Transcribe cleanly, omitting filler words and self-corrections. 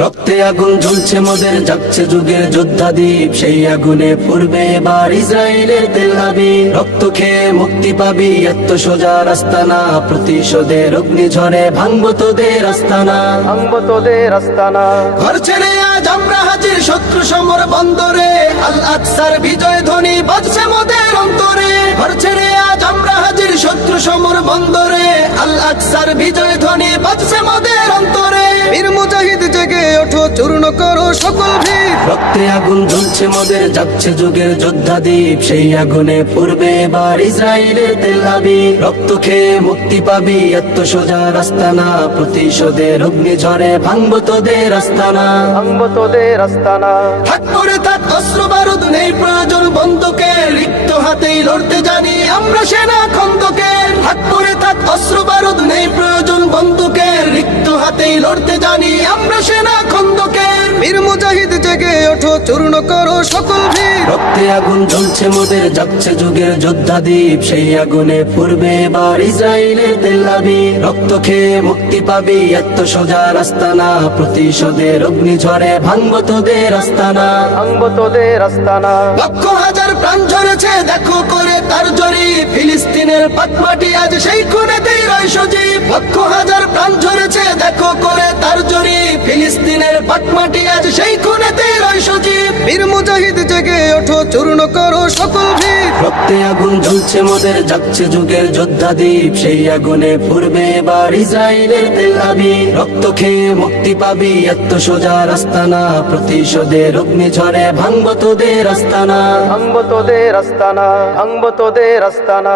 রক্তে আগুন জ্বলছে মোদের, জাগছে যুগের যোদ্ধাদীপ, সেই আগুনে পূর্বে এবার ইসরায়েলের তেল আবিব। রক্ত খেয়ে মুক্তি পাবি, এত সোজা রাস্তা না, প্রতিশোধের অগ্নিঝড়ে ভাঙবো তোদের আস্তানা, ভাঙবো তোদের আস্তানা। ঘর ছেড়ে আজ আমরা হাজির শত্রু সমর বন্দরে, আল আকসার বিজয় ধ্বনি বাজছে মোদের অন্তরে। ঘর ছেড়ে আজ আমরা হাজির শত্রু সমর বন্দরে, আল আকসার বিজয় ধ্বনি বাজছে মোদের অন্তরে। বীর মুজাহিদ জেগে ওঠো, চূর্ণ করো সকল ভিড়। রক্তে আগুন জ্বলছে মোদের, জাগছে যুগের যোদ্ধাদীপ, সেই আগুনে পূর্বে এবার ইসরায়েলের তেল আবিব। রক্ত খেয়ে মুক্তি পাবি, এত সোজা রাস্তা না, প্রতিশোধের অগ্নিঝড়ে ভাঙবো তোদের আস্তানা, ভাঙবো তোদের আস্তানা। থাক পড়ে থাক অস্ত্র বারুদ, নেই প্রয়োজন বন্দুকের, রিক্ত হাতেই লড়তে জানি আমরা সেনা খন্দকের। থাক পড়ে থাক অস্ত্র বারুদ, নেই প্রয়োজন বন্দুকের, রিক্ত হাতেই লড়তে জানি আমরা সেনা খন্দকের। বীর মুজাহিদ জেগে ওঠো, চূর্ণ করো সকল ভিড়। রক্তে আগুন জ্বলছে মোদের, জাগছে যুগের যোদ্ধাদীপ, সেই আগুনে পূর্বে এবার ইসরায়েলের তেল আবিব। রক্ত খেয়ে মুক্তি পাবি, এত সোজা রাস্তা না, প্রতিশোধের অগ্নিঝড়ে ভাঙবো তোদের আস্তানা, ভাঙবো তোদের আস্তানা। লক্ষ হাজার প্রাণ ঝরেছে দেখো করে তার জরি, ফিলিস্তিনের পাটমাটি আজ সেই খুনেতেই রয় সজীব। লক্ষ হাজার প্রাণ ঝরেছে দেখো করে তার জরি, ফিলিস্তিনের পাটমাটি আজ সেই খুনেতেই রয় সজীব। বীর মুজাহিদ জেগে ওঠো, চূর্ণ করো সকল ভিড়। রক্তে আগুন জ্বলছে মোদের, জাগছে যুগের যোদ্ধাদীপ, সেই আগুনে পূর্বে এবার ইসরায়েলের তেল আবিব। রক্ত খেয়ে মুক্তি পাবি, এত সোজা রাস্তা না, প্রতিশোধের অগ্নিঝড়ে ভাঙবো তোদের আস্তানা, ভাঙবো তোদের আস্তানা, ভাঙবো তোদের আস্তানা।